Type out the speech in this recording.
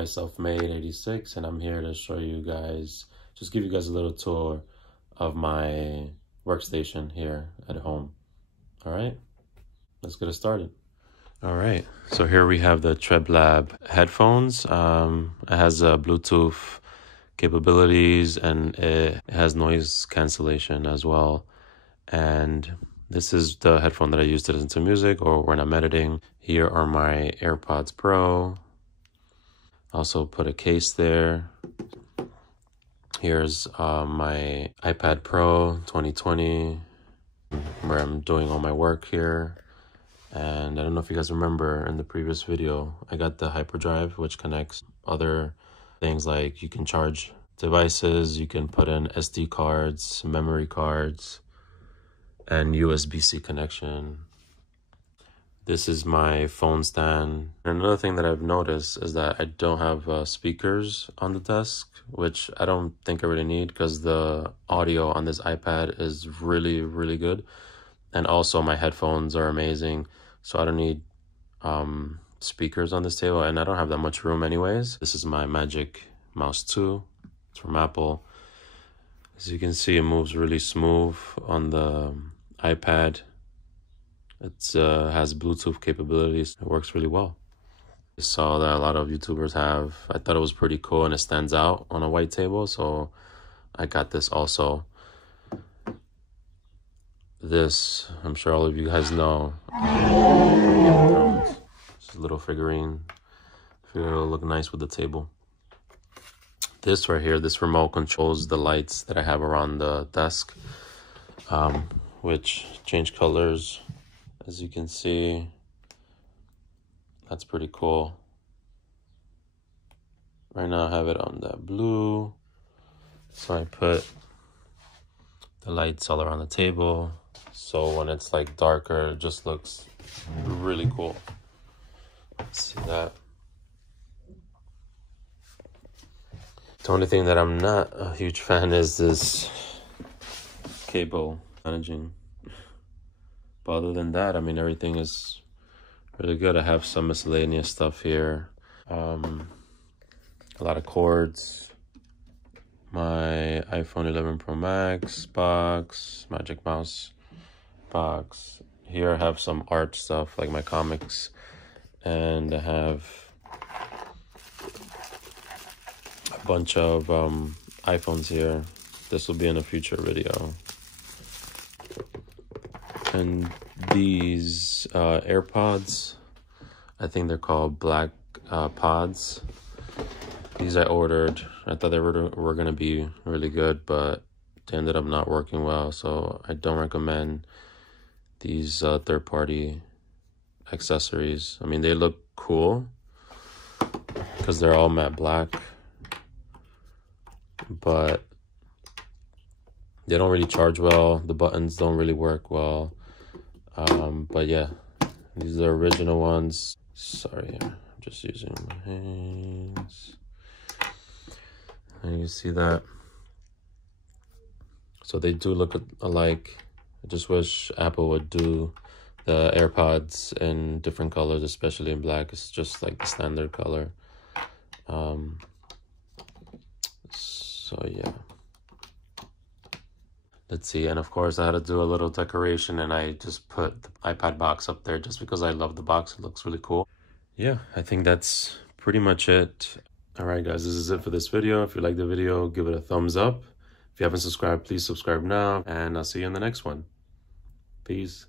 White Self-Made 86, and I'm here to show you guys, just give you guys a little tour of my workstation here at home. All right, let's get it started. All right, so here we have the Tvilum headphones. It has Bluetooth capabilities and it has noise cancellation as well. And this is the headphone that I use to listen to music or when I'm editing. Here are my AirPods Pro. Also put a case there. Here's my iPad Pro 2020, where I'm doing all my work here. And I don't know if you guys remember in the previous video, I got the HyperDrive, which connects other things like you can charge devices, you can put in SD cards, memory cards, and USBC connection. This is my phone stand. And another thing that I've noticed is that I don't have speakers on the desk, which I don't think I really need because the audio on this iPad is really, really good. And also my headphones are amazing. So I don't need speakers on this table, and I don't have that much room anyways. This is my Magic Mouse 2. It's from Apple. As you can see, it moves really smooth on the iPad. It has Bluetooth capabilities. It works really well. I saw that a lot of YouTubers have. I thought it was pretty cool and it stands out on a white table, so I got this also. This, I'm sure all of you guys know. It's a little figurine. It'll look nice with the table. This right here, this remote controls the lights that I have around the desk, which change colors. As you can see, that's pretty cool. Right now I have it on that blue. So I put the lights all around the table. So when it's like darker, it just looks really cool. See that? The only thing that I'm not a huge fan is this cable managing. But other than that, I mean, everything is really good. I have some miscellaneous stuff here. A lot of cords. My iPhone 11 Pro Max box, Magic Mouse box. Here I have some art stuff like my comics, and I have a bunch of iPhones here. This will be in a future video. And these AirPods, I think they're called Black Pods. These I ordered. I thought they were going to be really good, but they ended up not working well. So I don't recommend these third-party accessories. I mean, they look cool because they're all matte black, but they don't really charge well. The buttons don't really work well. But yeah, these are the original ones. Sorry, I'm just using my hands. And you see that? So they do look alike. I just wish Apple would do the AirPods in different colors, especially in black. It's just like the standard color. So yeah. Let's see, and of course I had to do a little decoration, and I just put the iPad box up there just because I love the box. It looks really cool. Yeah, I think that's pretty much it. All right, guys, this is it for this video. If you like the video, give it a thumbs up. If you haven't subscribed, please subscribe now, and I'll see you in the next one. Peace.